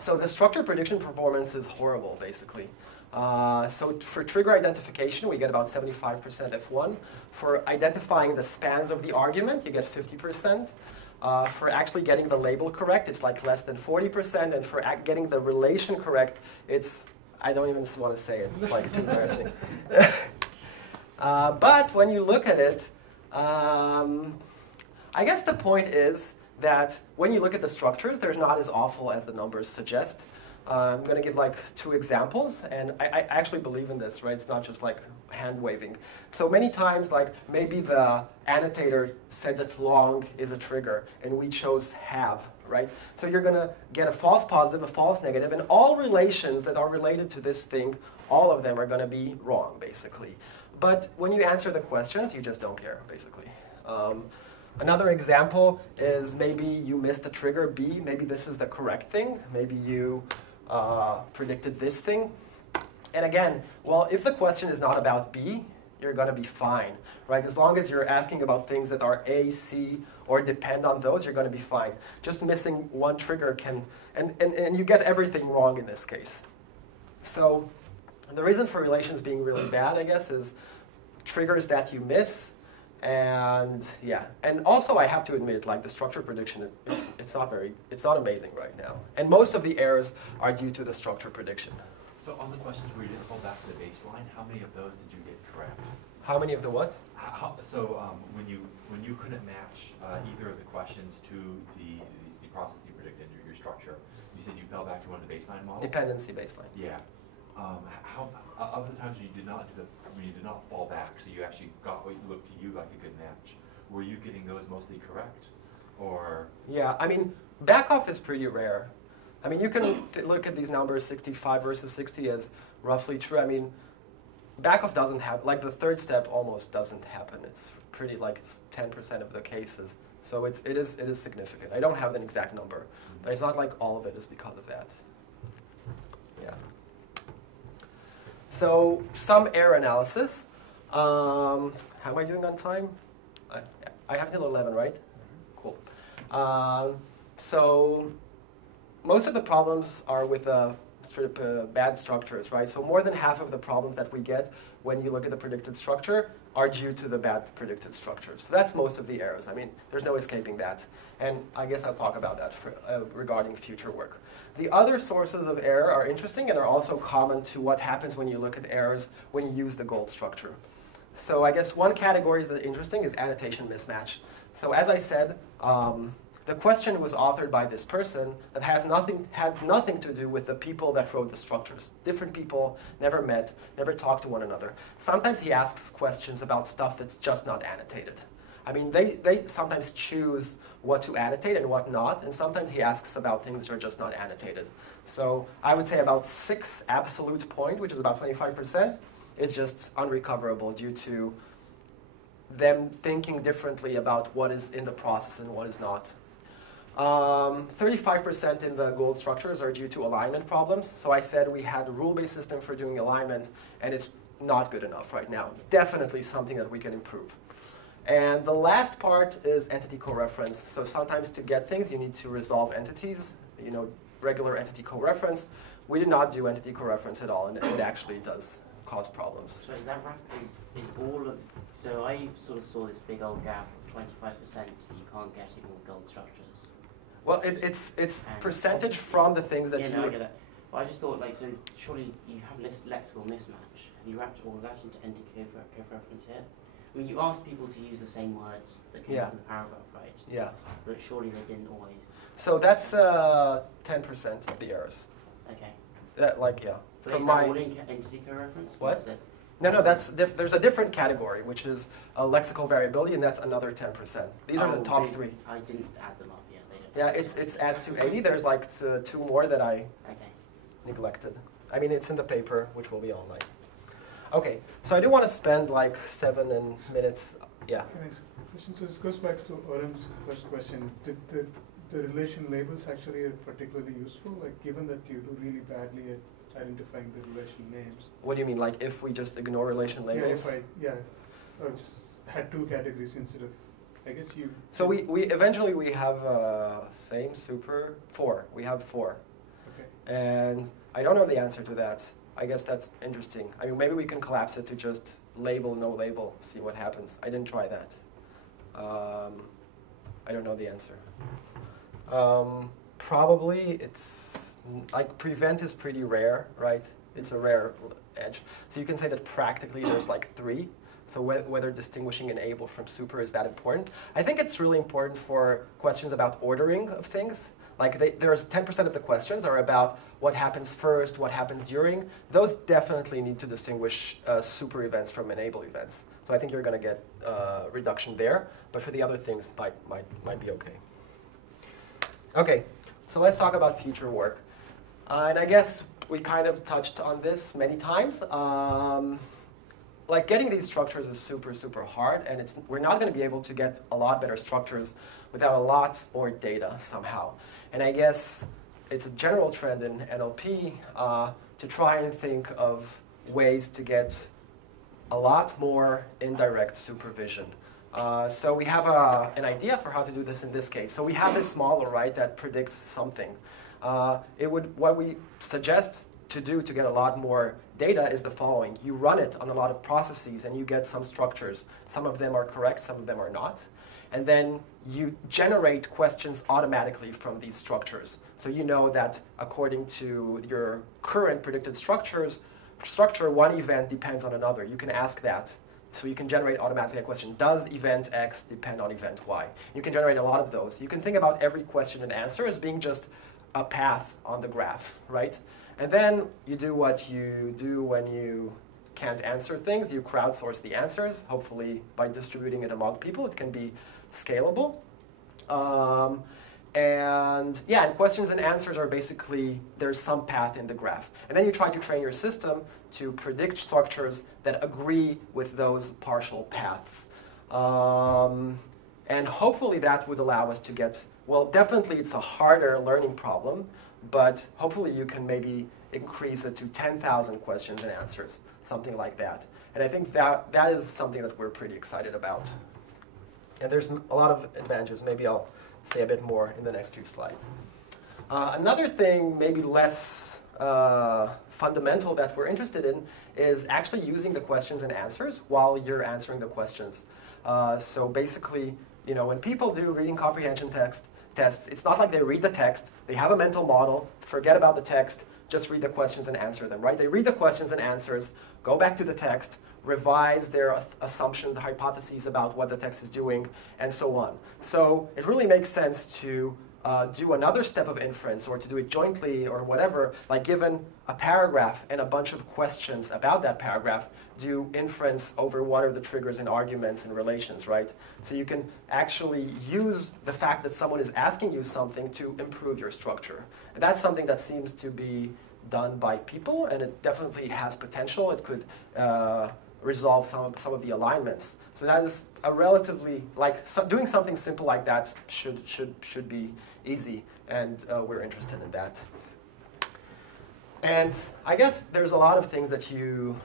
So the structure prediction performance is horrible, basically. So for trigger identification, we get about 75% F1. For identifying the spans of the argument, you get 50%. For actually getting the label correct, it's like less than 40%. And for getting the relation correct, it's, I don't even want to say it. It's like too embarrassing. But when you look at it, I guess the point is that when you look at the structures, they're not as awful as the numbers suggest. I'm going to give like 2 examples, and I actually believe in this, right? It's not just like hand waving. So many times, like maybe the annotator said that long is a trigger, and we chose have, right? So you're going to get a false positive, a false negative, and all relations that are related to this thing, all of them are going to be wrong, basically. But when you answer the questions, you just don't care, basically. Another example is maybe you missed a trigger B. Maybe this is the correct thing. Maybe you predicted this thing. And again, well, if the question is not about B, you're going to be fine, right? As long as you're asking about things that are A, C, or depend on those, you're going to be fine. Just missing one trigger can, and you get everything wrong in this case. So the reason for relations being really bad, I guess, is triggers that you miss. And yeah, and also I have to admit, like the structure prediction, it's not amazing right now. And most of the errors are due to the structure prediction. So on the questions where you didn't fall back to the baseline, how many of those did you get correct? How many of the what? When you couldn't match either of the questions to the process you predicted, your structure, you said you fell back to one of the baseline models? Dependency baseline. Yeah. How of the times when you did not fall back, so you actually got what looked to you like a good match, were you getting those mostly correct, or? Yeah, I mean, back off is pretty rare. I mean, you can look at these numbers, 65 versus 60, as roughly true. I mean, backoff doesn't happen, like the third step almost doesn't happen. It's pretty, like it's 10% of the cases. So it is significant. I don't have an exact number, but it's not like all of it is because of that. Yeah. So some error analysis. How am I doing on time? I have till 11, right? Cool. So most of the problems are with bad structures, right? So more than half of the problems that we get when you look at the predicted structure are due to the bad predicted structures. So that's most of the errors. I mean, there's no escaping that. And I guess I'll talk about that regarding future work. The other sources of error are interesting and are also common to what happens when you look at errors when you use the gold structure. So I guess one category that's interesting is annotation mismatch. So as I said, the question was authored by this person that had nothing to do with the people that wrote the structures. Different people, never met, never talked to one another. Sometimes he asks questions about stuff that's just not annotated. I mean, they sometimes choose what to annotate and what not, and sometimes he asks about things that are just not annotated. So I would say about 6 absolute point, which is about 25%, is just unrecoverable due to them thinking differently about what is in the process and what is not. 35% in the gold structures are due to alignment problems. So I said we had a rule-based system for doing alignment, and it's not good enough right now. Definitely something that we can improve. And the last part is entity coreference. So sometimes to get things, you need to resolve entities, regular entity coreference. We did not do entity coreference at all, and it actually does cause problems. So is that right? Is all of, so I sort of saw this big old gap of 25% that you can't get in all gold structures. Well, it's percentage from the things that I you... get that. But I just thought, so surely you have lexical mismatch. Have you wrapped all of that into entity coreference here? I mean, you asked people to use the same words that came from the paragraph, right? Yeah. But surely they didn't always. So that's 10% of the errors. Okay. That, But from my entity coreference? What? No, there's a different category, which is lexical variability, and that's another 10%. These are the top 3. I didn't add them up yet. Yeah, it adds to 80. There's like 2 more that I neglected. I mean, it's in the paper, which will be online. Okay, so I do want to spend like 7 minutes. Yeah. Can I ask a question? So this goes back to Orion's first question. Did the relation labels actually are particularly useful? Like, given that you do really badly at identifying the relation names. What do you mean? Like, if we just ignore relation labels? Or just had 2 categories instead of. I guess you. So we eventually we have same super 4. We have 4. Okay. And I don't know the answer to that. I guess that's interesting. I mean, maybe we can collapse it to just label, no label, see what happens. I didn't try that. I don't know the answer. Probably it's, like prevent is pretty rare, right? It's a rare edge. So you can say that practically there's like 3. So whether distinguishing enable from super is that important. I think it's really important for questions about ordering of things. Like there's 10% of the questions are about what happens first, what happens during. Those definitely need to distinguish super events from enable events. So I think you're going to get reduction there. But for the other things, might be okay. Okay, so let's talk about future work. And I guess we kind of touched on this many times. Like getting these structures is super, super hard, and we're not going to be able to get a lot better structures without a lot more data somehow. And I guess it's a general trend in NLP to try and think of ways to get a lot more indirect supervision. So we have an idea for how to do this in this case. So we have this model, right, that predicts something. What we suggest to do to get a lot more data is the following. You run it on a lot of processes and you get some structures. Some of them are correct, some of them are not. And then you generate questions automatically from these structures. So you know that according to your current predicted structure, one event depends on another. You can ask that. So you can generate automatically a question. Does event X depend on event Y? You can generate a lot of those. You can think about every question and answer as being just a path on the graph, right? And then you do what you do when you can't answer things. You crowdsource the answers. Hopefully, by distributing it among people, it can be scalable. And yeah, and questions and answers are basically, there's some path in the graph. And then you try to train your system to predict structures that agree with those partial paths. And hopefully that would allow us to get, well, definitely it's a harder learning problem, but hopefully you can maybe increase it to 10,000 questions and answers, something like that. And I think that is something that we're pretty excited about. And there's a lot of advantages. Maybe I'll say a bit more in the next few slides. Another thing, maybe less fundamental, that we're interested in is actually using the questions and answers while you're answering the questions. So basically, you know, when people do reading comprehension tests, it's not like they read the text, they have a mental model, forget about the text, just read the questions and answer them, right? They read the questions and answers, go back to the text, revise their assumption, the hypotheses about what the text is doing, and so on. So it really makes sense to do another step of inference, or to do it jointly, or whatever, like given a paragraph and a bunch of questions about that paragraph, do inference over what are the triggers and arguments and relations, right? So you can actually use the fact that someone is asking you something to improve your structure. And that's something that seems to be done by people, and it definitely has potential. It could resolve some of the alignments. So that is a relatively, like, doing something simple like that should be easy, and we're interested in that. And I guess there's a lot of things that you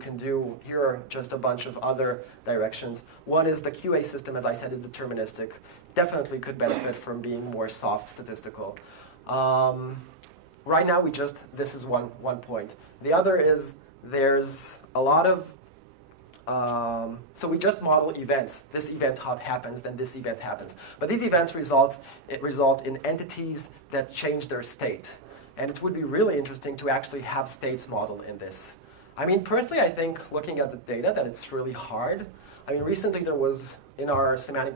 can do. Here are just a bunch of other directions. One is the QA system, as I said, is deterministic. Definitely could benefit from being more soft statistical. Right now, this is one point. The other is there's a lot of, so we just model events. This event happens, then this event happens. But these events result in entities that change their state. And it would be really interesting to actually have states modeled in this. I mean, personally, I think looking at the data that it's really hard. I mean, recently there was, in our semantic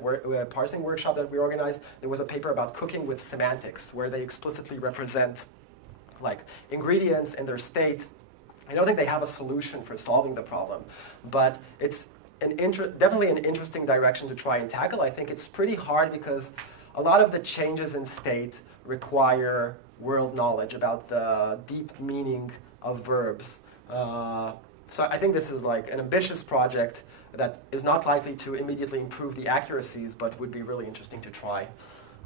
parsing workshop that we organized, there was a paper about cooking with semantics, where they explicitly represent like ingredients and their state. I don't think they have a solution for solving the problem, but it's definitely an interesting direction to try and tackle. I think it's pretty hard because a lot of the changes in state require world knowledge about the deep meaning of verbs. So I think this is like an ambitious project that is not likely to immediately improve the accuracies, but would be really interesting to try.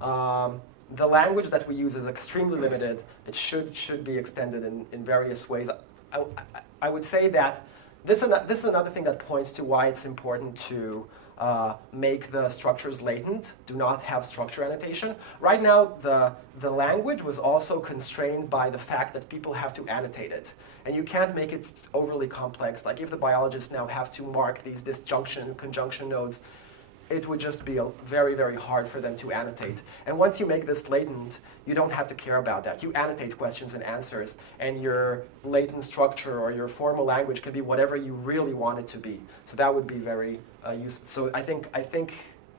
The language that we use is extremely limited. It should be extended in various ways. I would say that this is another thing that points to why it's important to make the structures latent, do not have structure annotation. Right now, the language was also constrained by the fact that people have to annotate it. And you can't make it overly complex. Like if the biologists now have to mark these disjunction, conjunction nodes, it would just be very, very hard for them to annotate. And once you make this latent, you don't have to care about that. You annotate questions and answers, and your latent structure or your formal language can be whatever you really want it to be. So that would be very useful. So I think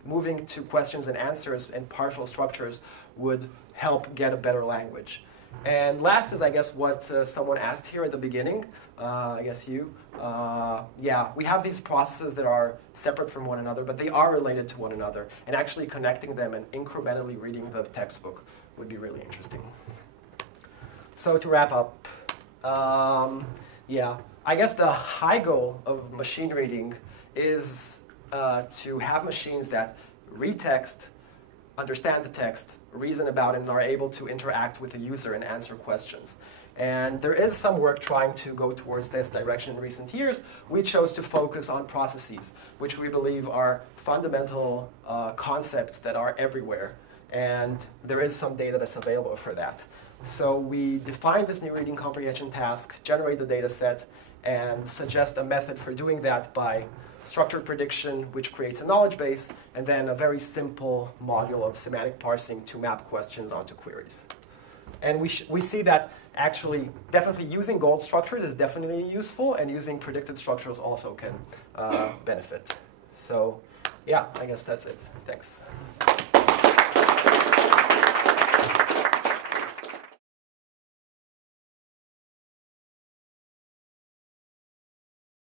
moving to questions and answers and partial structures would help get a better language. And last is, I guess, what someone asked here at the beginning. I guess you. Yeah, we have these processes that are separate from one another, but they are related to one another. And actually connecting them and incrementally reading the textbook would be really interesting. So to wrap up, yeah, I guess the high goal of machine reading is to have machines that read text, understand the text, reason about it, and are able to interact with the user and answer questions. And there is some work trying to go towards this direction in recent years. We chose to focus on processes, which we believe are fundamental concepts that are everywhere. And there is some data that's available for that. So we defined this new reading comprehension task, generate the data set, and suggest a method for doing that by structured prediction, which creates a knowledge base, and then a very simple module of semantic parsing to map questions onto queries. And we see that actually definitely using gold structures is definitely useful, and using predicted structures also can benefit. So yeah, I guess that's it. Thanks.